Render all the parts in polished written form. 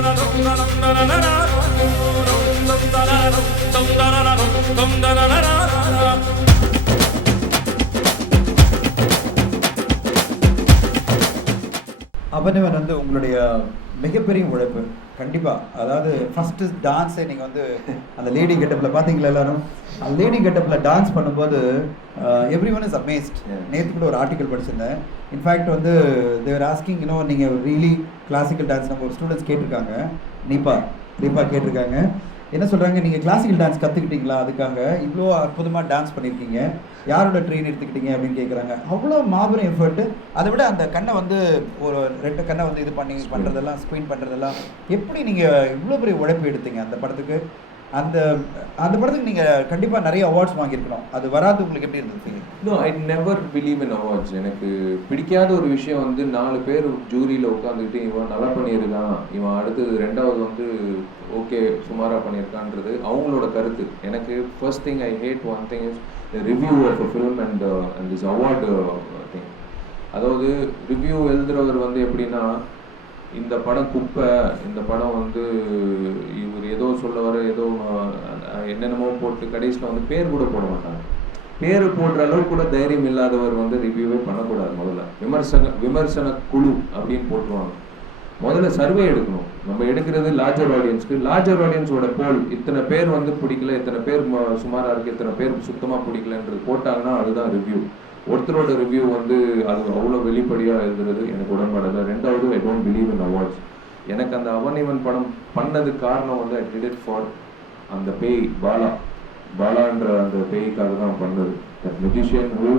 அபிநவன் வந்து உங்களுடைய மிகப்பெரிய உழைப்பு கண்டிப்பாக. அதாவது ஃபஸ்ட்டு டான்ஸை நீங்கள் வந்து அந்த லேடி கெட்டப்பில் பார்த்தீங்களா எல்லாரும்? அந்த லேடி கெட்டப்பில் டான்ஸ் பண்ணும்போது எவ்ரி ஒன் இஸ் அமேஸ்ட். நேற்று கூட ஒரு ஆர்டிக்கல் படிச்சிருந்தேன். இன்ஃபேக்ட் வந்து தேவர் ஆஸ்கிங் நீங்கள் ரியலி கிளாசிக்கல் டான்ஸ் நம்ம ஒரு ஸ்டூடெண்ட்ஸ் கேட்டிருக்காங்க. தீபா கேட்டிருக்காங்க. என்ன சொல்கிறாங்க, நீங்கள் கிளாசிக்கல் டான்ஸ் கற்றுக்கிட்டீங்களா, அதுக்காக இவ்வளோ அற்புதமாக டான்ஸ் பண்ணியிருக்கீங்க, யாரோட ட்ரெயின் எடுத்துக்கிட்டீங்க அப்படின்னு கேட்குறாங்க. அவ்வளோ மாபெரும் எஃபர்ட்டு. அதை விட அந்த கண்ணை வந்து ஒரு 2 கண்ணை வந்து இது பண்ணி பண்ணுறதெல்லாம், ஸ்க்ரீன் பண்ணுறதெல்லாம் எப்படி நீங்கள் இவ்வளோ பெரிய உழைப்பு எடுத்தீங்க அந்த படத்துக்கு? அந்த படத்துக்கு நீங்கள் கண்டிப்பாக நிறைய அவார்ட்ஸ் வாங்கியிருக்கணும். அது வராது உங்களுக்கு எப்படி இருந்துச்சு? No, I never believe in awards. எனக்கு பிடிக்காத ஒரு விஷயம் வந்து 4 பேர் ஜூரியில் உட்காந்துக்கிட்டு இவன் நல்லா பண்ணியிருக்கான், இவன் அடுத்தது 2வது வந்து ஓகே சுமாராக பண்ணியிருக்கான்றது அவங்களோட கருத்து. எனக்கு first thing I hate one thing is review of a film and this award thing. அதாவது ரிவ்யூ எழுதுறவர் வந்து எப்படின்னா, இந்த படம் குப்பை, இந்த படம் வந்து இவர் ஏதோ சொல்ல வர ஏதோ என்னென்னமோ போட்டு கடைசியில் வந்து பேர் கூட போட மாட்டாங்க. பேர் போடுற அளவுக்கு கூட தைரியம் இல்லாதவர் வந்து ரிவ்யூவே பண்ணக்கூடாது. முதல்ல விமர்சன குழு அப்படின்னு போட்டுருவாங்க. முதல்ல சர்வே எடுக்கணும். நம்ம எடுக்கிறது லார்ஜர் ஆடியன்ஸ்க்கு. லார்ஜர் ஆடியன்ஸோட போல் இத்தனை பேர் வந்து பிடிக்கல, இத்தனை பேர் சுமாராக இருக்குது, இத்தனை பேர் சுத்தமாக பிடிக்கலன்றது போட்டாங்கன்னா அதுதான் ரிவ்யூ. ஒருத்தரோட ரிவ்யூ வந்து அது அவ்வளோ வெளிப்படையாக எழுதுறது எனக்கு உடன்பாடு. 2வது, I don't believe in awards. எனக்கு அந்த அவனிவன் படம் பண்ணதுக்கு காரணம் வந்து ஐ டிட் இட் ஃபார் அந்த பேய் பாலான்ற அந்த பேய்க்காக தான் பண்ணது. That magician who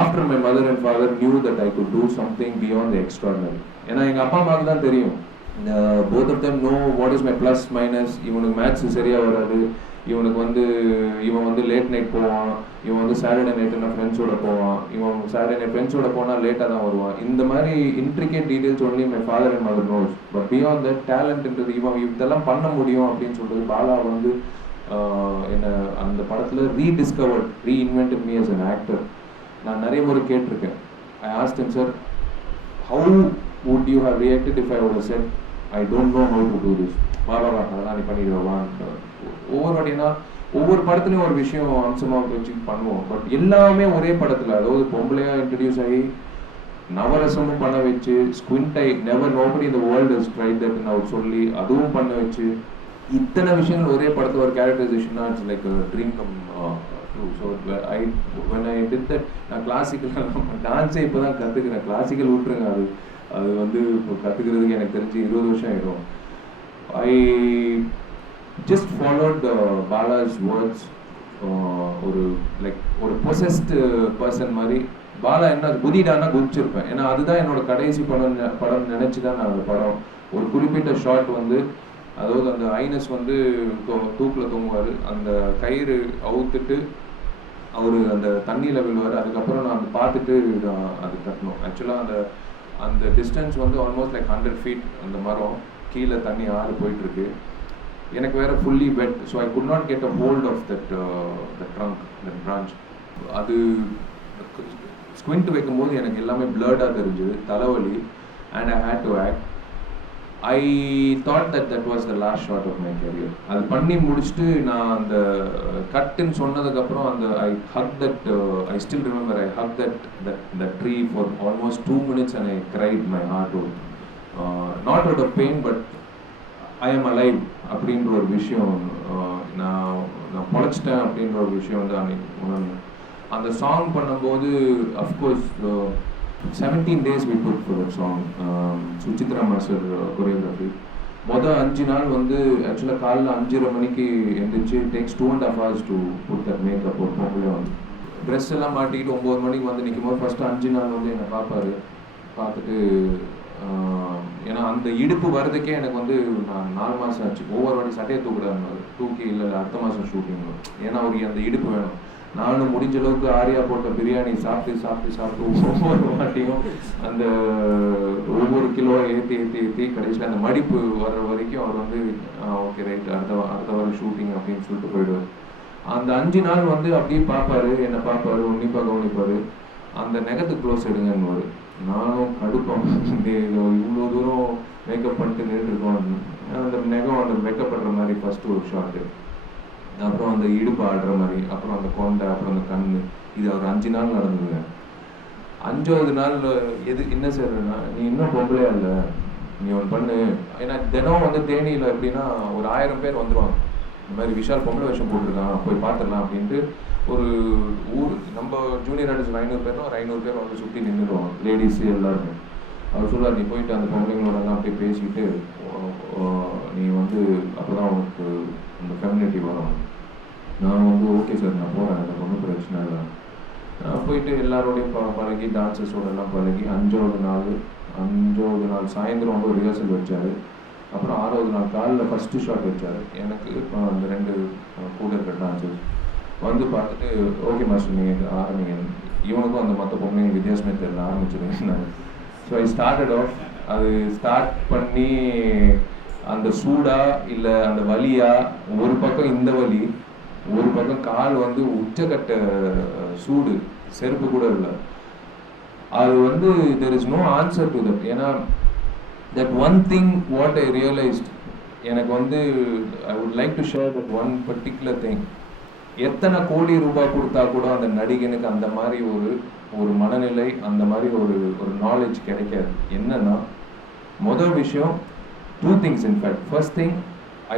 after my mother and father knew that I could do something beyond the extraordinary. ஏன்னா எங்கள் அப்பா அம்மாவுக்கு தான் தெரியும். Both of them know what is my plus minus. இவனுக்கு மேத்ஸ் சரியாக வராது, இவன் வந்து லேட் நைட் போவான், இவன் வந்து சாட்டர்டே நைட்டு நான் ஃப்ரெண்ட்ஸோட போவான், இவன் சாட்டர்டே நைட் ஃப்ரெண்ட்ஸோட போனால் லேட்டாக தான் வருவான். இந்த மாதிரி intricate details only my father and mother knows. But beyond that டேலண்ட்ன்றது இவன் இதெல்லாம் பண்ண முடியும் அப்படின்னு சொல்கிறது பாலா வந்து என்ன அந்த படத்தில் reinvented me as an actor. நான் நிறைய முறை கேட்டிருக்கேன். I asked him, sir, how would you have reacted if I would have said I don't know how to do this? அதெல்லாம் நீ பண்ணிடுவான்னு. ஒவ்வொரு வாட்டினா ஒவ்வொரு படத்துலையும் ஒரு விஷயம் அம்சமாக வச்சு பண்ணுவோம். பட் எல்லாமே ஒரே படத்தில், அதாவது பொம்பளையா இன்ட்ரடியூஸ் ஆகி நவரசமும் பண்ண வச்சு, ஸ்குவிண்ட் ஐ நெவர் நோபடி இந்த வேர்ல்டு இஸ் ட்ரைட் தட்னு அவர் சொல்லி அதுவும் பண்ண வச்சு, இத்தனை விஷயங்கள் ஒரே படத்தில் ஒரு கேரக்டரைசேஷனா it's like dream come true. So when I did that, நான் கிளாசிக்கல் டான்ஸே இப்போ தான் கற்றுக்கிறேன். கிளாசிக்கல் விட்டுருங்க, அது வந்து இப்போ கற்றுக்கிறதுக்கு எனக்கு தெரிஞ்சு 20 வருஷம் ஆகிடும். I just followed Bala's words. ஒரு பொசஸ்ட் பர்சன் மாதிரி. பாலா என்ன குதிடானா குதிச்சிருப்பேன். ஏன்னா அதுதான் என்னோட கடைசி படம் நினச்சி தான் நான் அந்த படம். ஒரு குறிப்பிட்ட ஷாட் வந்து, அதாவது அந்த ஐனஸ் வந்து தூக்கில் தூங்குவார், அந்த கயிறு அவுத்துட்டு அவர் அந்த தண்ணியில் விழுவார். அதுக்கப்புறம் நான் அதை பார்த்துட்டு அது கட்டணும். ஆக்சுவலாக அந்த டிஸ்டன்ஸ் வந்து ஆல்மோஸ்ட் லைக் 100 feet. அந்த மரம் கீழே தண்ணி ஆறு போயிட்டுருக்கு. எனக்கு வேறு fully wet. So I could not get a hold of that trunk, that branch. அது ஸ்குவிண்ட் வைக்கும்போது எனக்கு எல்லாமே பிளர்டாக தெரிஞ்சுது, தலைவலி. And I hate to act. I thought that was the last shot of my career. அது பண்ணி முடிச்சுட்டு நான் அந்த கட்டுன்னு சொன்னதுக்கப்புறம் I still remember, I hug that tree for almost 2 minutes and I cried my heart out. Not out of pain, but I am alive அப்படின்ற ஒரு விஷயம், நான் பொழைச்சிட்டேன் அப்படின்ற ஒரு விஷயம் வந்து அன்னைக்கு உணர்ந்தேன். அந்த சாங் பண்ணும்போது of course 17 days we took for that song. Suchitra master choreography. மொதல் 5 நாள் வந்து ஆக்சுவலாக காலைல 5:30 மணிக்கு எழுந்திரிச்சு tax 2.5 hours to put that makeup. ஒரு பொங்கலே வந்து ட்ரெஸ் எல்லாம் மாட்டிக்கிட்டு 9 மணிக்கு வந்து நிற்கும் போது ஃபஸ்ட்டு 5 நாள் வந்து என்னை பார்ப்பாரு. பார்த்துட்டு ஏன்னா அந்த இடுப்பு வர்றதுக்கே எனக்கு வந்து நான் 4 மாதம் ஆச்சு. ஒவ்வொரு வாட்டி சட்டையை தூக்கிடாரு, தூக்கி இல்லை அடுத்த மாதம் ஷூட்டிங். ஏன்னா அவருக்கு அந்த இடுப்பு வேணும். நானும் முடிஞ்ச அளவுக்கு ஆரியா போட்ட பிரியாணி சாப்பிட்டு ஒவ்வொரு வாட்டியும் அந்த ஒவ்வொரு கிலோ ஏற்றி கடைசியில் அந்த மடிப்பு வர்ற வரைக்கும் அவர் வந்து ஓகே ரைட் அடுத்த வாரம் ஷூட்டிங் அப்படின்னு சொல்லிட்டு போயிடுவார். அந்த 5 நாள் வந்து அப்படியே பார்ப்பாரு, என்னை பார்ப்பாரு, உன்னிப்பாக கவனிப்பார். அந்த நெகத்துக்கு க்ளோஸ் எடுங்கன்னு நானும் கடுப்போம், இவ்வளோ தூரம் மேக்கப் பண்ணிட்டு நின்றுருக்கோம், நெகம் அந்த வெக்கப்படுற மாதிரி ஃபர்ஸ்ட் ஒரு ஷாட்டு, அப்புறம் அந்த இடுப்பு ஆடுற மாதிரி, அப்புறம் அந்த கொண்டை, அப்புறம் அந்த கண்ணு. இது ஒரு 5 நாள் நடந்ததுங்க. 5வது நாள் என்ன செய்யறதுன்னா, நீ இன்னும் பொம்பளையா இல்லை, நீ ஒன்று பண்ணு. ஏன்னா தினம் வந்து தேனியில் எப்படின்னா ஒரு 1000 பேர் வந்துடுவாங்க, இந்த மாதிரி விஷால் பொம்பளை வேஷம் போட்டிருக்கான் போய் பார்த்துடலாம் அப்படின்ட்டு. ஒரு ஊர் நம்ம ஜூனியர் ஆர்டிஸ்ட் 500 பேரும், ஒரு 500 பேர் வந்து சுற்றி நின்றுடுவாங்க, லேடிஸு எல்லாருமே. அவர் சொல்லுவார், நீ போயிட்டு அந்த பொம்பளைங்களோடலாம் அப்படியே பேசிக்கிட்டு நீ வந்து அப்போ தான் உனக்கு அந்த ஃபெமினிட்டி வரும். நான் வந்து ஓகே சார், நான் போகிறேன், எனக்கு ஒன்றும் பிரச்சனை இல்லை. நான் போயிட்டு எல்லாரோடையும் பழகி, டான்ஸர்ஸோடலாம் பழகி 5வது நாள் சாயந்தரம் வந்து ஒரு ரிஹர்சல் வச்சார். அப்புறம் 6வது நாள் காலையில் ஃபஸ்ட்டு ஷாட் வச்சார். எனக்கு அந்த 2 கூட இருக்கிற டான்ஸர்ஸ் வந்து பார்த்துட்டு, ஓகே மாஸ்டர் நீங்கள் ஆரம்பிங்க, இவனுக்கும் அந்த மற்ற பொண்ணுங்க வித்தியாசமே தெரியல, ஆரம்பிச்சிருங்க. So I started off. அது ஸ்டார்ட் பண்ணி அந்த சூடா இல்லை அந்த வலியா, ஒரு பக்கம் இந்த வலி, ஒரு பக்கம் கால் வந்து உச்சக்கட்ட சூடு, செருப்பு கூட இல்லை. அது வந்து there is no answer to that. ஏன்னா that one thing what I realized, எனக்கு வந்து I would like to share that one particular thing. எத்தனை கோடி ரூபாய் கொடுத்தா கூட அந்த நடிகனுக்கு அந்த மாதிரி ஒரு மனநிலை, அந்த மாதிரி ஒரு நாலேஜ் கிடைக்காது. என்னன்னா முதல் விஷயம், 2 things in fact. First thing,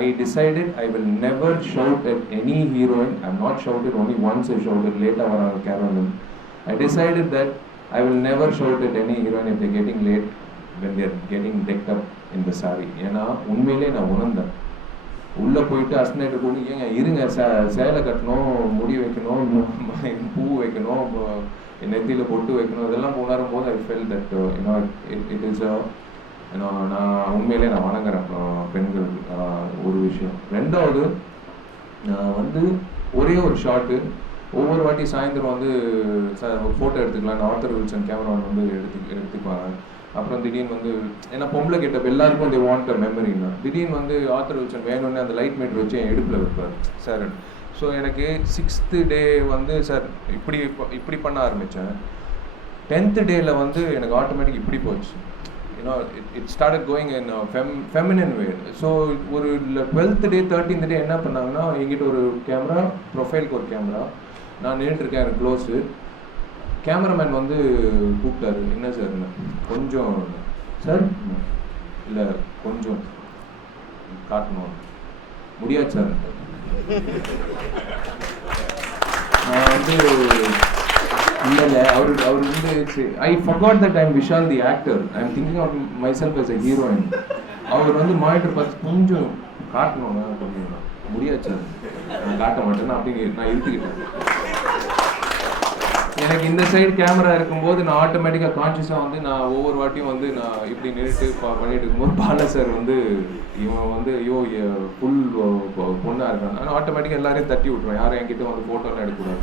I decided I will never shout at any heroine. I have not shouted, only once I shouted later on Carolyn. I decided that I will never shout at any heroine if they're getting late, when they're getting decked up in the saree. ஏன்னா உண்மையிலே நான் உணர்ந்தேன். உள்ளே போயிட்டு அஸ்னேட்டு கூட ஏங்க இருங்க, சேலை கட்டணும், முடி வைக்கணும், பூ வைக்கணும், நெத்தியில் பொட்டு வைக்கணும், இதெல்லாம் உணரும் போது ஐ ஃபெல் தட் இட் இஸ் நான் உண்மையிலே நான் வணங்குறேன் பெண்கள். ஒரு விஷயம். 2வது, நான் வந்து ஒரே ஒரு ஷாட்டு ஒவ்வொரு வாட்டி சாயந்தரம் வந்து ஒரு ஃபோட்டோ எடுத்துக்கலாம், ஆர்த்தர் வில்சன் கேமராமேன் வந்து எடுத்துப்பாங்க. அப்புறம் திடீர்னு வந்து ஏன்னா பொம்பளை கிட்ட எல்லாருக்கும் வந்து வாண்ட் அ மெமரின்னா, திடீர்னு வந்து ஆர்த்தர் வில்சன் வேணும்னு அந்த லைட் மீட்டர் வச்சு என் இடுப்பில் வைப்பார் சார். ஸோ எனக்கு 6th டே வந்து சார் இப்படி பண்ண ஆரம்பித்தேன். 10th டேயில் வந்து எனக்கு ஆட்டோமேட்டிக் இப்படி போச்சு. it started going in a feminine way. So ஒரு 12th டே 13th டே என்ன பண்ணாங்கன்னா, எங்கிட்ட ஒரு கேமரா, ப்ரொஃபைலுக்கு ஒரு கேமரா, நான் நின்றுட்டுருக்கேன், எனக்கு க்ளோஸு. கேமராமேன் வந்து கூப்பிட்டாரு, என்ன சார்ன்னு. கொஞ்சம் சார் இல்லை கொஞ்சம் காட்டணும், முடியாது சார். நான் வந்து இல்லை அவர் வந்து ஐ forgot that I'm Vishal the actor. I'm thinking of myself as a heroine. அவர் வந்து மானிட்டர் பார்த்து கொஞ்சம் காட்டணும், கொஞ்சம் முடியாது சார், நான் காட்ட மாட்டேன் அப்படின்னு நான் இருந்துக்கிட்டேன். எனக்கு இந்த சைடு கேமரா இருக்கும்போது நான் ஆட்டோமேட்டிக்காக கான்ஷியஸாக வந்து நான் ஒவ்வொரு வாட்டியும் வந்து நான் இப்படி நிறுத்து பண்ணிட்டு இருக்கும்போது பாலா சார் வந்து இவன் வந்து ஐயோ ஃபுல் பொண்ணாக இருக்கான், ஆனால் ஆட்டோமேட்டிக்காக எல்லாரையும் தட்டி விட்ருவேன், யாரும் என்கிட்ட வந்து ஃபோட்டோலாம் எடுக்கக்கூடாது.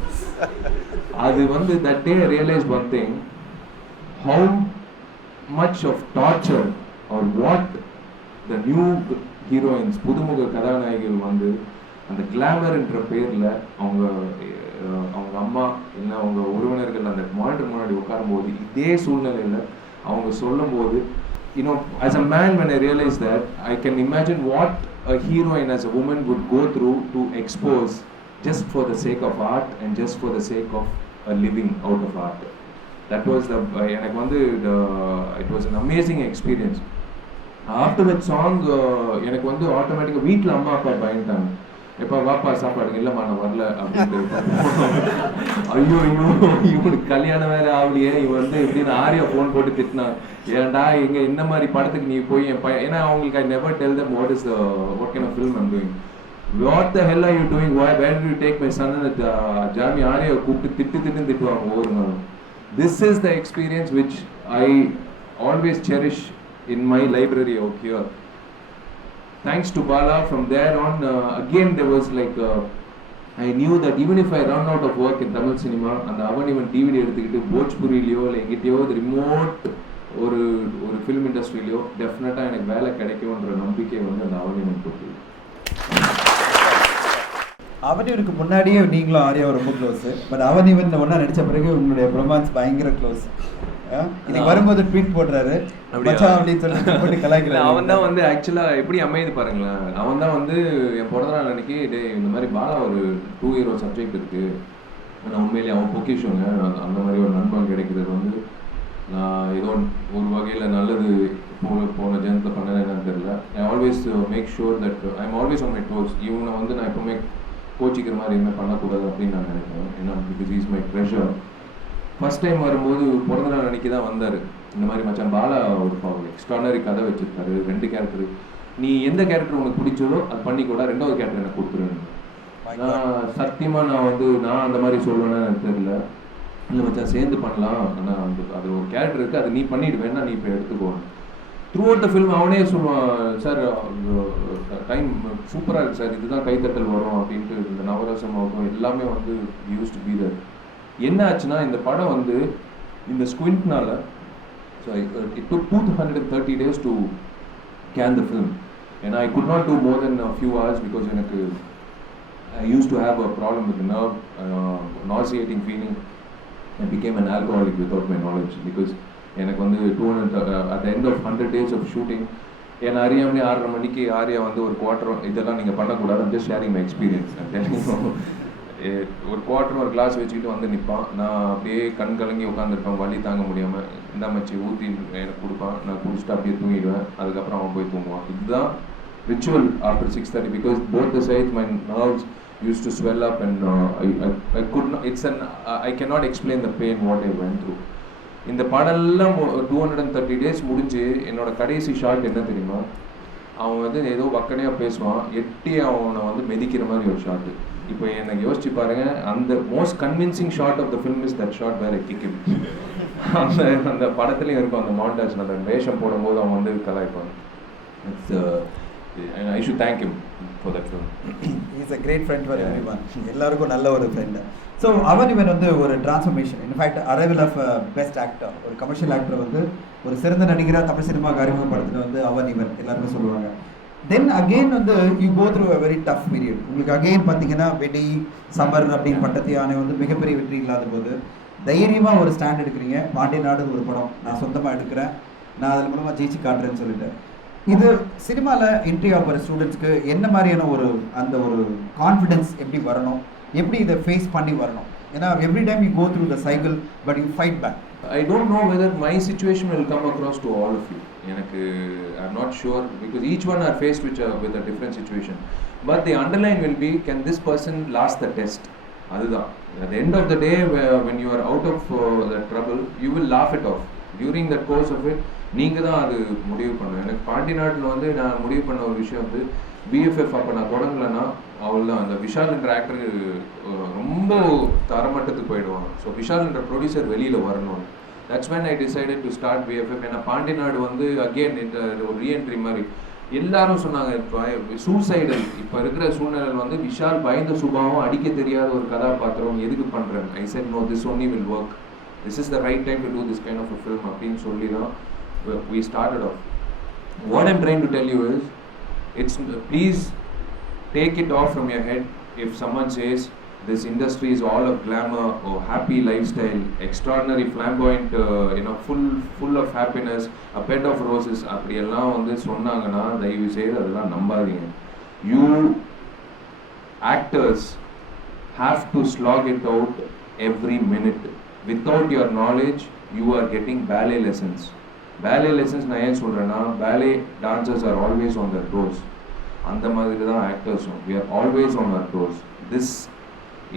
அது வந்து that day realise one thing, how much of torture are what the new heroines, புதுமுக கதாநாயகிகள் வந்து அந்த கிளாமர்ன்ற பேரில் அவங்க அம்மா இல்லை அவங்க உறவினர்கள் அந்த மானிட்டர் முன்னாடி உட்காரும்போது இதே சூழ்நிலையில் அவங்க சொல்லும்போது, as a man when I realized that, I can imagine what a heroine as a woman would go through to expose just for the sake of art and just for the sake of a living out of art. That was எனக்கு வந்து it was an amazing experience. After that song எனக்கு வந்து ஆட்டோமேட்டிக்காக வீட்டில் அம்மா அப்பா பயந்துட்டாங்க. எப்போ வாப்பா சாப்பாடுங்க, இல்லைம்மா நான் வரல அப்படின்ட்டு. ஐயோ இவனுக்கு கல்யாணம் வேறு ஆகலையே, இவன் வந்து எப்படின்னு ஆரியா ஃபோன் போட்டு திட்டினான், ஏன்டா எங்கே இந்த மாதிரி படத்துக்கு நீ போய் என் பையன், ஏன்னா அவங்களுக்கு I never tell them what kind of film I'm doing. What the hell are you doing? Where did you take my son? And ஜாமி ஆரியா கூப்பிட்டு திட்டுவாங்க ஒவ்வொரு நாளும். This is the experience which I always cherish in my library out here. Thanks to Bala, from there on, again there was like, I knew that even if I run out of work in Tamil cinema, and avan even DVD எடுத்துக்கிட்டு போஜ்புரியிலையோ இல்லை எங்கிட்டயோ remote ஒரு film இண்டஸ்ட்ரியிலையோ டெஃபினட்டாக எனக்கு வேலை கிடைக்கும்ன்ற நம்பிக்கை வந்து அந்த அவனிவன் கொடுத்தது. அவனிவனுக்கு முன்னாடியே நீங்களும் ஆரியா ரொம்ப க்ளோஸு, பட் அவனிவன் ஒன்றா நடித்த பிறகு உங்களுடைய ரொமான்ஸ் பயங்கர க்ளோஸ். இன்னைக்கு வரும்போது ட்வீட் போடுறாரு மச்சான் அப்படின்னு சொல்லி போட்டு கலாய்க்கிறாரு. அவன் தான் வந்து ஆக்சுவலாக எப்படி அமையுது பாருங்களேன். அவன் தான் வந்து என் பிறந்த நாள் அன்னைக்கு டே இந்த மாதிரி பாலா ஒரு 2 year சப்ஜெக்ட் இருக்கு, ஆனால் உண்மையிலேயே அவன் பொக்கிஷங்க அந்த மாதிரி ஒரு நண்பன் கிடைக்கிறது வந்து நான் ஏதோ ஒரு வகையில் நல்லது போன ஜென்த்தில் பண்ணது என்னன்னு தெரியல. I always make sure that I am always on my toes. இவனை வந்து நான் எப்பவுமே கோச்சிக்கிற மாதிரி எதுவுமே பண்ணக்கூடாது அப்படின்னு நான் நினைக்கிறேன். ஏன்னா because is my treasure. First time வரும்போது பிறந்த நாள் அன்னைக்கு தான் வந்தார். இந்த மாதிரி மச்சான் பாலா ஒரு எக்ஸ்ட்ரானரி கதை வச்சுருக்காரு, 2 கேரக்டரு, நீ எந்த கேரக்டர் உனக்கு பிடிச்சதோ அது பண்ணிக்கூட, 2வது கேரக்டர் எனக்கு கொடுத்துருவேன். நான் சத்தியமாக நான் அந்த மாதிரி சொல்லுவேன்னு எனக்கு தெரியல. இல்லை மச்சான் சேர்ந்து பண்ணலாம், ஆனால் அது ஒரு கேரக்டர் இருக்குது, அது நீ பண்ணிவிடுவேன்னா நீ இப்போ எடுத்துக்கோன்னு. த்ரூ அவுட் த ஃபில்ம் அவனே சொல்லுவான், சார் டைம் சூப்பராக இருக்குது சார், இதுதான் கைத்தட்டல் வரும் அப்படின்ட்டு. இந்த நவரசம் ஆகட்டும் எல்லாமே வந்து யூஸ் டு பி தட். என்ன ஆச்சுன்னா இந்த படம் வந்து இந்த ஸ்குவிண்ட்னால so it took 230 days to can the film. ஏன்னா I could not do more then a few hours because எனக்கு I used to have a problem with the nerve, nauseating feeling. I became an alcoholic without my knowledge because எனக்கு வந்து 200 at the end of 100 days of shooting என்னை அறியாமலே 6:30 மணிக்கு ஆர்யா வந்து ஒரு quarter இதெல்லாம் நீங்கள் பண்ணக்கூடாது, I'm just sharing my experience. ஒரு குவார்ட்டர் ஒரு கிளாஸ் வச்சுக்கிட்டு வந்து நிற்பான், நான் அப்படியே கண் கலங்கி உட்காந்துருப்பேன், வலி தாங்க முடியாமல். இந்த மச்சி ஊற்றி எனக்கு கொடுப்பான், நான் குடிச்சிட்டு அப்படியே தூங்கிடுவேன், அதுக்கப்புறம் அவன் போய் தூங்குவான். இதுதான் ritual after 6:30 because both the sides my nerves used to swell up and I could not, I cannot explain the pain what I went through. இந்த படம்லாம் 230 days முடிஞ்சு என்னோட கடைசி ஷாட் என்ன தெரியுமா, அவன் வந்து ஏதோ வக்கனையாக பேசுவான், எட்டி அவனை வந்து மெதிக்கிற மாதிரி ஒரு ஷாட்டு. இப்போ எனக்கு யோசிச்சு பாருங்க, அந்த most convincing shot of the film is that shot where I kick him. அந்த படத்துலையும் இருக்கும் அந்த மாண்டாஜ், அந்த வேஷம் போடும்போது அவன் வந்து கலாய்ப்பான். I should thank him for that film. He is a great friend for everyone. எல்லாருக்கும் நல்ல ஒரு ஃப்ரெண்ட். ஸோ அவன் இவன் வந்து ஒரு transformation. In fact arrival of best actor, ஒரு கமர்ஷியல் ஆக்டர் வந்து ஒரு சிறந்த நடிகராக தமிழ் சினிமாவுக்கு அறிமுகப்படுத்தின வந்து அவன் இவன் எல்லாருமே சொல்லுவாங்க. தென் அகெயின் வந்து you go through a very tough period. உங்களுக்கு அகெயின் பார்த்தீங்கன்னா வெடி சம்மர் அப்படின்னு பட்டத்து யானை வந்து மிகப்பெரிய வெற்றி இல்லாத போது தைரியமாக ஒரு ஸ்டாண்ட் எடுக்கிறீங்க. பாண்டிய நாடு ஒரு படம் நான் சொந்தமாக எடுக்கிறேன், நான் அதன் மூலமாக ஜெயிச்சு காட்டுறேன்னு சொல்லிட்டு. இது சினிமாவில் என்ட்ரி ஆகிற ஸ்டூடெண்ட்ஸ்க்கு என்ன மாதிரியான அந்த ஒரு கான்ஃபிடென்ஸ் எப்படி வரணும், எப்படி இதை ஃபேஸ் பண்ணி வரணும்? ஏன்னா every time you go through the cycle but you fight back. I don't know whether my situation will come across to all of you. I'm not sure because each one are faced with a different situation. But the underline will be, can this person last the test? அதுதான். At the end of the day, when you are out of the trouble, you will laugh it off. During that course of it, நீங்கள் தான் அது முடிவு பண்ணணும். எனக்கு பாண்டி நாட்டில் வந்து நான் முடிவு பண்ண ஒரு விஷயம் வந்து பிஎஃப்எஃப் அப்போ நான் தொடங்கலைன்னா அவ்வளோதான். அந்த விஷால் என்ற ஆக்டர் ரொம்ப தரமட்டத்துக்கு போயிடுவாங்க. ஸோ விஷால் என்ற ப்ரொடியூசர் வெளியில் வரணும். That's when I decided to start BFF. ஏன்னா பாண்டி நாடு வந்து அகெயின் இந்த ஒரு ரீஎன்ட்ரி மாதிரி எல்லாரும் சொன்னாங்க. இப்போ சூசைடல் இப்போ இருக்கிற சூழ்நிலையில் வந்து விஷால் பயந்த சுபாவம், அடிக்க தெரியாத ஒரு கதாபாத்திரம் எதுக்கு பண்ணுறேன். I said no, this only will work. This is the right time to do this kind of a film அப்படின்னு சொல்லி தான் we started off. What I'm trying to tell you is, please take it off from your head if someone says this industry is all of glamour or happy lifestyle, extraordinary flamboyant, full of happiness, a bed of roses. அப்படியெல்லாம் வந்து சொன்னாங்கன்னா தயவு செய்து அதெல்லாம் நம்பாதீங்க. You actors have to slog it out every minute. Without your knowledge, you are getting ballet lessons. Ballet lessons நான் ஏன் சொல்கிறேன்னா, ballet dancers are always on their toes. அந்த மாதிரி தான் ஆக்டர்ஸும், we are always on our toes. This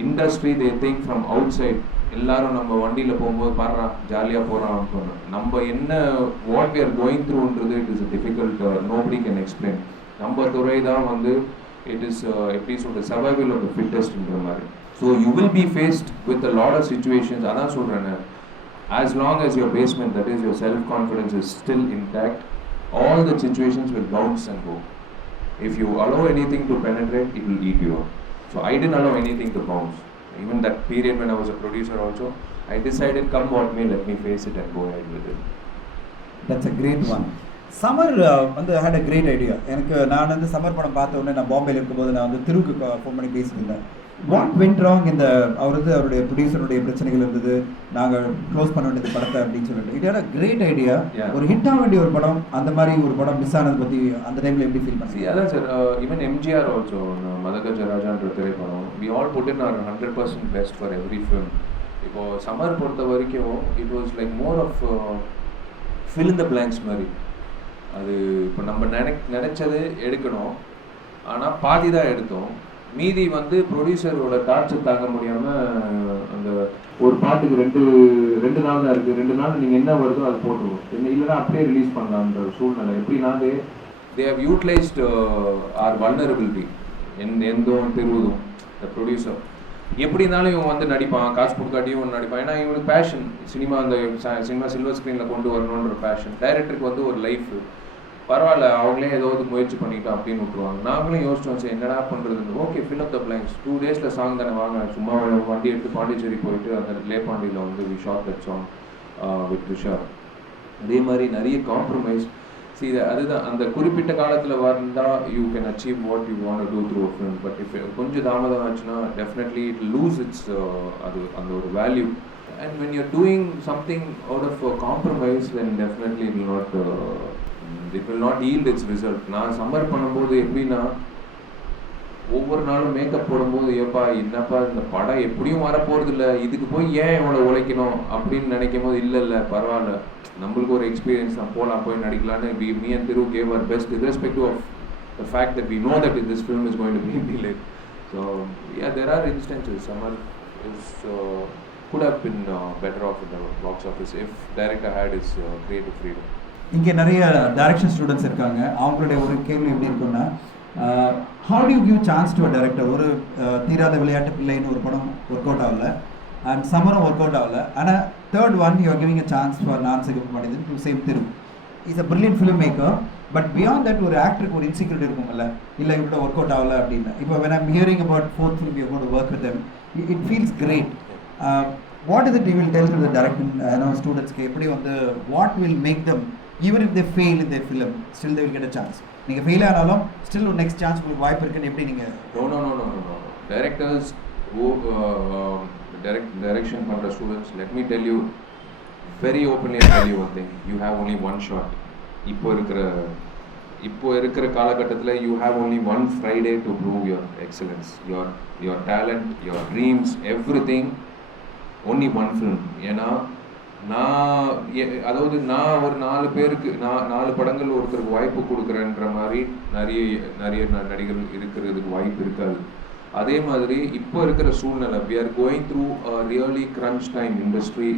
industry, they think from outside, எல்லாரும் நம்ம வண்டியில் போகும்போது பாடுறா ஜாலியாக போகிறான்னு சொன்னோம். நம்ம என்ன what we are going throughன்றது it is a difficult, nobody can explain. நம்ம துறை தான் வந்து it is எப்படி சொல்கிறது, survival of the fittestன்ற மாதிரி. So you will be faced with a lot of situations. அதான் சொல்கிறேன், as long as your basement, that is your self-confidence, is still intact, all the situations will bounce and go. If you allow anything to penetrate, it will eat you up. So I didn't allow anything to bounce. Even that period when I was a producer also, I decided come what may, let me face it and go ahead with it. That's a great one. Summer வந்து had a great idea. எனக்கு நான் வந்து summer படம் பார்த்த உடனே நான் பாம்பேயில் இருக்கும்போது நான் வந்து திருவுக்கு ஃபோன் பண்ணி பேசியிருந்தேன். வாட் வென்ட் ராங் இந்த அவருடைய ப்ரொடியூசருடைய பிரச்சனைகள் இருந்தது, நாங்கள் க்ளோஸ் பண்ண வேண்டியது படத்தை அப்படின்னு சொல்லிட்டு. இது கிரேட் ஐடியா. ஒரு ஹிட் ஆக வேண்டிய ஒரு படம், அந்த மாதிரி ஒரு படம் மிஸ் ஆனது பற்றி அந்த டைமில் எப்படி ஃபீல் பண்ணுறீங்க? அதான் சார், ஈவன் எம்ஜிஆர் ஆல்சோ மதகஜராஜான்ற திரைப்படம், we all put in our 100% best for every film. இப்போது சம்மர் பொறுத்த வரைக்கும் it was like more of fill in the blanks மாதிரி. அது இப்போ நம்ம நினச்சது எடுக்கணும், ஆனால் பாதி தான் எடுத்தோம். மீதி வந்து ப்ரொடியூசரோட டார்ச்சர் தாங்க முடியாமல் அந்த ஒரு பாட்டுக்கு ரெண்டு நாள் தான் இருக்குது, 2 நாள் நீங்கள் என்ன வருதோ அது போட்டுருவோம், இல்லைன்னா அப்படியே ரிலீஸ் பண்ணலான்ற சூழ்நிலை. எப்படின்னா they have utilised our vulnerability எந்த திருவதும் த ப்ரொடியூசர். எப்படி இருந்தாலும் இவன் வந்து நடிப்பான், காசு கொடுக்காட்டியும் ஒன்று நடிப்பான். ஏன்னா இவனுக்கு பேஷன், சினிமா அந்த சினிமா சில்வர் ஸ்க்ரீனில் கொண்டு வரணுன்ற பேஷன். டைரக்டருக்கு வந்து ஒரு லைஃப், பரவாயில்ல அவங்களே ஏதாவது முயற்சி பண்ணிட்டோம் அப்படின்னு விட்டுருவாங்க. நாங்களும் யோசிச்சோம், சரி என்னடா பண்ணுறதுன்னு. Okay, fill up the blanks, 2 டேஸில் சாங் தானே வாங்க, சும்மா வண்டி எடுத்து பாண்டிச்சேரி போயிட்டு அந்த லேபாண்டியில் வந்து we shot that song with Tushar. அதே மாதிரி நிறைய காம்ப்ரமைஸ். அதுதான் அந்த குறிப்பிட்ட காலத்தில் வந்தால் you can achieve what you want to through a film. But இப்போ கொஞ்சம் தாமதம் ஆச்சுன்னா டெஃபினெட்லி இட் லூஸ் இட்ஸ் அது அந்த ஒரு value. And when you're doing something out of compromise then definitely it will not yield its result. நான் summer பண்ணும்போது எப்படின்னா, ஒவ்வொரு நாளும் மேக்கப் போடும்போது என்னப்பா இந்த படம் எப்படியும் வரப்போகிறது இல்லை, இதுக்கு போய் ஏன் எவ்வளோ உழைக்கணும் அப்படின்னு நினைக்கும் போது இல்லை பரவாயில்ல, நம்மளுக்கு ஒரு எக்ஸ்பீரியன்ஸ் தான், போய் நடிக்கலான்னு me and Thiru gave our best irrespective of the fact that we know that this film is going to be delayed. So yeah, there are instances. Summer could have been better off in the box office if director had his creative freedom. இங்கே நிறைய direction students இருக்காங்க. அவங்களுடைய ஒரு கேள்வி எப்படி இருக்குன்னா, how do you give chance to a director? ஒரு தீராத விளையாட்டு பிள்ளைன்னு ஒரு படம் ஒர்க் அவுட் ஆகல, அண்ட் சம்மரும் ஒர்க் அவுட் ஆகல, ஆனால் third one you are giving a chance for நான் சிகப்பு மனிதன் to same Thiru. Is a brilliant film maker. But beyond that ஒரு ஆக்டருக்கு ஒரு இன்செக்யூரிட்டி இருக்குங்கல்ல, இல்லை இவ்வளோ ஒர்க் அவுட் ஆகல அப்படின்னு. இப்போ when I'm hearing about fourth film you're going to work with them, it feels great. What is it you will tell to the director students? எப்படி வந்து what will make them, even if they fail in their film, still they will get a chance? நீங்கள் fail ஆனாலும் still ஒரு next chance உங்களுக்கு வாய்ப்பு இருக்குன்னு எப்படி நீங்கள்? No. Directors who direction பண்ணுற students, let me tell you very openly, tell you one thing, you have only one shot. இப்போ இருக்கிற காலகட்டத்தில் you have only one Friday to prove your excellence, your talent, your dreams, everything. only one film. ஏன்னா நான் ஒரு 4 பேருக்கு 4 படங்கள் ஒருத்தருக்கு வாய்ப்பு கொடுக்குறேன்ற மாதிரி நிறைய நடிகர்கள் இருக்கிறதுக்கு வாய்ப்பு இருக்காது. அதே மாதிரி இப்போ இருக்கிற சூழ்நிலை, we are going through a really crunch time. Industry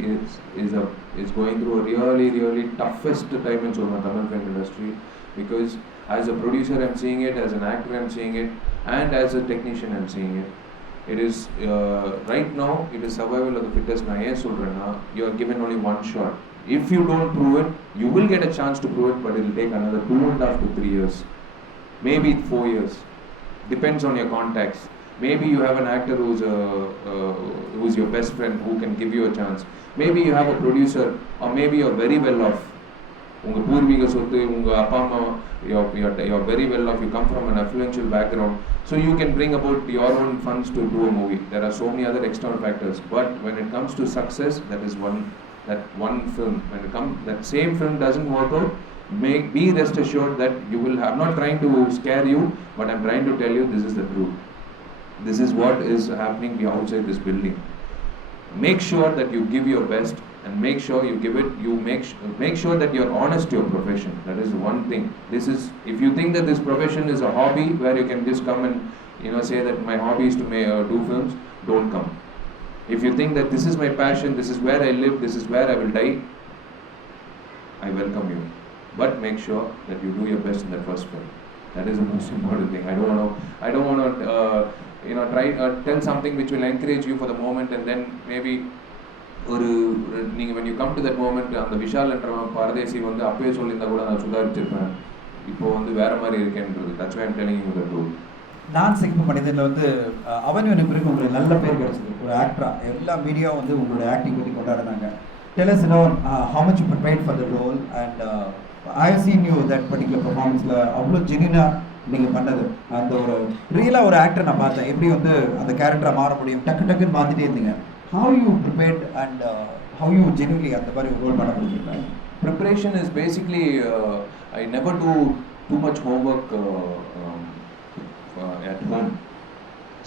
is going through a really toughest time in Tamil film industry, because as a producer I'm seeing it, as an actor I'm seeing it, and as a technician I'm seeing it. It is right now it is survival of the fittest. நான் ஏன் சொல்றேன்னா, you are given only one shot. If you don't prove it, you will get a chance to prove it, but it will take another 2.5 to 3 years, maybe 4 years, depends on your contacts. Maybe you have an actor who's your best friend who can give you a chance. Maybe you have a producer, or maybe you're very well off. உங்க பூர்வீக சொத்து, உங்க அப்பா அம்மா, you're very well off, you come from an affluential background, so you can bring about your own funds to do a movie. There are so many other external factors, but when it comes to success, that one film, when it comes, that same film doesn't work out, be rest assured that you will have, I'm not trying to scare you, but I'm trying to tell you this is the truth. This is what is happening outside this building. Make sure that you give your best, and make sure you give it, make sure that you're honest to your profession. That is one thing. This is, if you think that this profession is a hobby where you can just come and say that my hobby is to do films, don't come. If you think that this is my passion, this is where I live, this is where I will die, I welcome you, but make sure that you do your best in that first film. That is the most important thing. I don't want to try tell something which will encourage you for the moment, and then maybe when you come to that moment, அந்த விஷால் என்ற பரதேசி வந்து அப்பவே சொல்லியிருந்தா கூட நான் சுதாரிச்சிருப்பேன், இப்போ வந்து வேற மாதிரி இருக்கேன்றது. That's why I'm telling you the truth. நான் சிகப்பு மனிதனில் வந்து அவன் பிறகு உங்களுக்கு நல்ல பேர் கிடைச்சது ஒரு ஆக்டரா. எல்லா மீடியாவும் வந்து உங்களோட ஆக்டிங் பற்றி கொண்டாடினாங்க. Tell us how much you prepared for the role, and I have seen you that particular performance. அவ்வளோ ஜென்யூனாக நீங்கள் பண்ணது அந்த ஒரு ரியலாக ஒரு ஆக்டர் நான் பார்த்தேன் எப்படி வந்து அந்த கேரக்டரை மாற முடியும் டக்குன்னு மாற்றிட்டே இருந்தீங்க. How you prepared and how you genuinely அந்த மாதிரி ரோல் பண்ண முடியுங்களா? Preparation is basically I never do too much homework at home.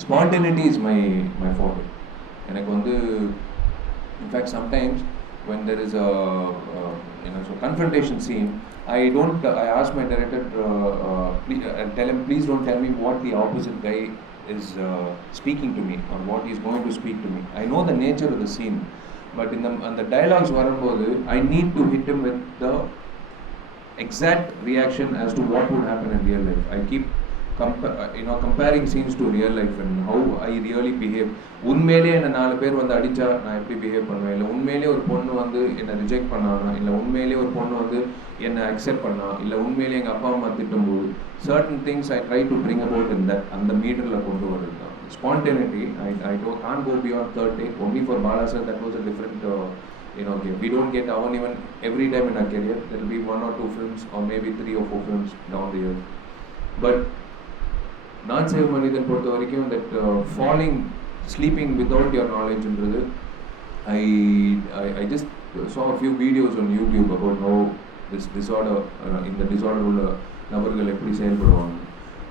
Spontaneity is my forte. எனக்கு வந்து in fact sometimes when there is a so confrontation scene, I ask my director tell him please don't tell me what the opposite guy is speaking to me or what he is going to speak to me. I know the nature of the scene, but in the dialogues varumbodhu I need to hit him with the exact reaction as to what would happen in real life. I keep comparing scenes to real life and how I really behave. உண்மையிலே என்ன 4 பேர் வந்து அடிச்சா நான் எப்படி behave பண்ணுவேன், இல்லை உண்மையிலே ஒரு பொண்ணு வந்து என்னை ரிஜெக்ட் பண்ணானா, இல்லை உண்மையிலே ஒரு பொண்ணு வந்து என்னை அக்செப்ட் பண்ணா, இல்லை உண்மையிலே எங்கள் அப்பா அம்மா திட்டும்போது certain things I try to bring about in that அந்த மீட்டரில் கொண்டு வருது. Spontaneity, I can't go beyond third take. Only for Bala sir that was a different game. We don't get Avan even every time in our career. There will be 1 or 2 films or maybe 3 or 4 films down the year. But Naan Seva Manithan பொறுத்த வரைக்கும் that sleeping without your knowledge என்றது I just saw a few videos on YouTube about how this disorder இந்த disorder உள்ள நபர்கள் எப்படி செயல்படுவாங்க.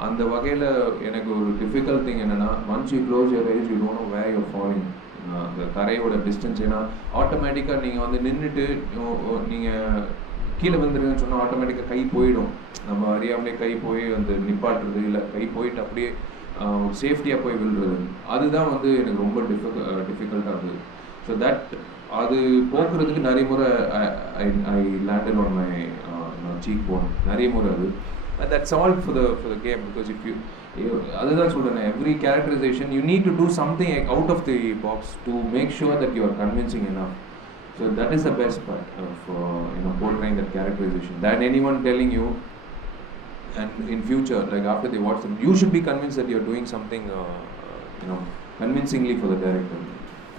அந்த வகையில் எனக்கு ஒரு டிஃபிகல்ட் திங் என்னென்னா once you close your eyes you don't know where you're falling. அந்த தரையோட டிஸ்டன்ஸ் ஏன்னா ஆட்டோமேட்டிக்காக நீங்கள் வந்து நின்றுட்டு நீங்கள் கீழே விழுந்துருங்கன்னு சொன்னால் ஆட்டோமேட்டிக்காக கை போயிடும். நம்ம அறியாமலே கை போய் வந்து நிப்பாட்டுறது, இல்லை கை போயிட்டு அப்படியே சேஃப்டியாக போய் விழுறது, அதுதான் வந்து எனக்கு ரொம்ப டிஃபிகல்ட்டாக இருந்தது. ஸோ அது போக்குறதுக்கு நிறைய முறை I landed on my cheek bone நிறைய முறை அது. And that's all for the game, because if you அதுதான் சொல்கிறேன், every characterization you need to do something out of the box to make sure that you are convincing enough. So that is the best part of portraying that characterization than anyone telling you. And in future, like after they watch them, you should be convinced that you are doing something convincingly for the director.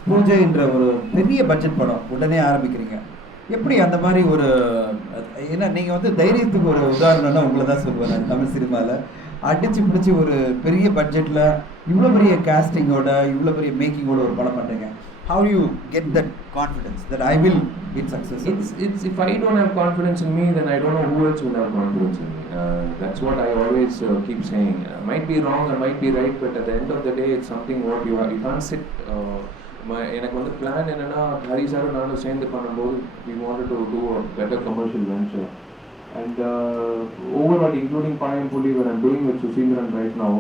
பூஜை என்ற ஒரு பெரிய budget படம் உடனே ஆரம்பிக்கிறீங்க, எப்படி அந்த மாதிரி ஒரு ஏன்னா நீங்கள் வந்து தைரியத்துக்கு ஒரு உதாரணம்னா உங்களை தான் சொல்லுவேன். தமிழ் சினிமாவில் அடித்து பிடிச்சி ஒரு பெரிய பட்ஜெட்டில் இவ்வளோ பெரிய காஸ்டிங்கோட இவ்வளோ பெரிய மேக்கிங்கோட ஒரு படம் பண்ணுறீங்க. How do you get that confidence that I will get success? It's if I don't have confidence in me, then I don't know who else will have confidence in me. That's what I always keep saying. Might be wrong or might be right, but at the end of the day, it's something what you can't sit. எனக்கு வந்து plan என்னென்னா, ஹரி சாரும் நானும் சேர்ந்து பண்ணும்போது we wanted to do a better commercial venture, and overall including Payam Puli, when I'm doing with Susindran right now,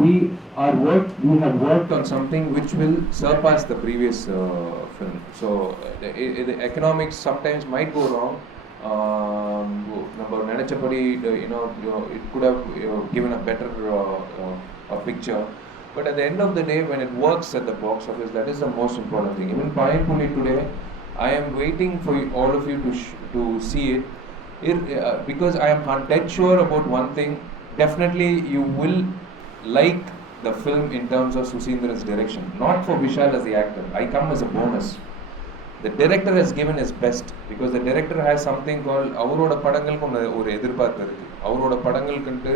we have worked on something which will surpass the previous film. So the economics sometimes might go wrong. Number nenachapadi, it could have given a better a picture. But at the end of the day, when it works at the box office, that is the most important thing. Even Payam Puli today, I am waiting for all of you to see it, because I am dead sure about one thing. Definitely, you will like the film in terms of Susindran's direction, not for Vishal as the actor. I come as a bonus. The director has given his best, because the director has something called அவரோட படங்களுக்கு ஒரு எதிர்பார்ப்பு இருக்கு, அவரோட படங்களுக்குன்ட்டு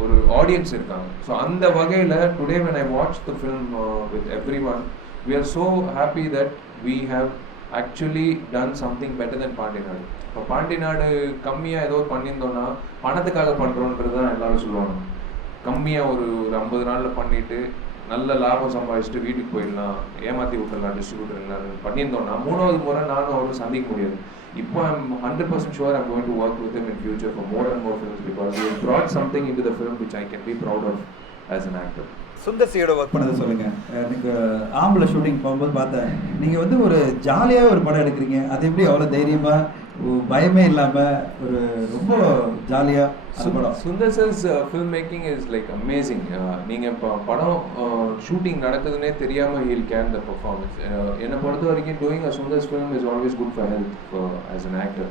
ஒரு audience இருக்காங்க. So அந்த வகையில் today when I watch the film with everyone, we are so happy that we have actually done something better than Pandinadu. இப்போ பாண்டிநாடு கம்மியாக ஏதோ பண்ணியிருந்தோன்னா பணத்துக்காக பண்ணுறோன்றது தான் எல்லாரும் சொல்லுவாங்க. கம்மியாக ஒரு 50 நாளில் பண்ணிவிட்டு நல்ல லாபம் சம்பாதிச்சுட்டு வீட்டுக்கு போயிடலாம், ஏமாற்றி விட்டுடலாம் டிஸ்ட்ரிபியூட்டர் பண்ணியிருந்தோன்னா 3வது முறை நானும் அவரும் சந்திக்க முடியாது. இப்போ I'm 100% sure I'm going to work with him in future for more and more films, because he has brought something into the film which I can be proud of as an actor. Sundar சியோட work பண்ணதை சொல்லுங்கள். எனக்கு ஆம்பளை shooting போகும்போது பார்த்தேன், நீங்கள் வந்து ஒரு ஜாலியாக ஒரு படம் எடுக்கிறீங்க. அது எப்படி அவ்வளோ தைரியமாக பயமே இல்லாமல் ஒரு ரொம்ப ஜாலியாக அந்த படம். Sundar sir's film making is like amazing. நீங்கள் இப்போ படம் ஷூட்டிங் நடக்குதுன்னே தெரியாமல் ஹீல் கேன் த பர்ஃபார்மன்ஸ். என்னை பொறுத்த வரைக்கும் doing a Sundar's film is always good for health as an actor.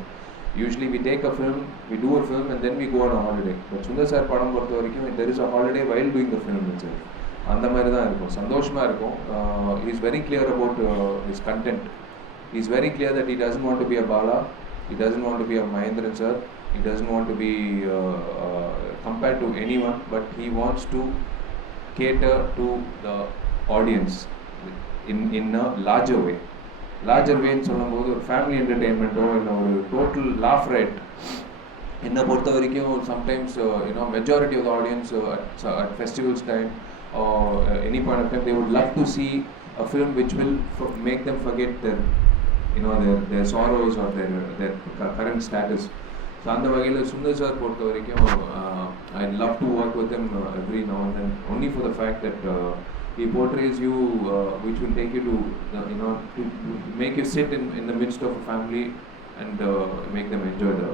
Usually we take a film, we do a film and then we go on a holiday. But Sundar sir படம் பொறுத்த வரைக்கும் there is a holiday while doing the film itself. அந்த மாதிரி தான் இருக்கும், சந்தோஷமாக இருக்கும். He is very clear about his content. He is very clear that he doesn't want to be a Bala, he doesn't want to be a Mahendran sir, he doesn't want to be compared to anyone, but he wants to cater to the audience in a larger way. Larger way ன்னு சொல்லும்போது ஒரு family என்டர்டெயின்மெண்ட்டோ இல்லை ஒரு total laugh right என்னை பொறுத்த வரைக்கும் sometimes majority of the audience at festivals time or any point of time they would love to see a film which will make them forget their their sorrows or their current status. So அந்த வகையில் Sundar sir பொறுத்த வரைக்கும் I love to work with him every now and then, only for the fact that he portrays you which will take you to to make you sit in the midst of a family and make them enjoy the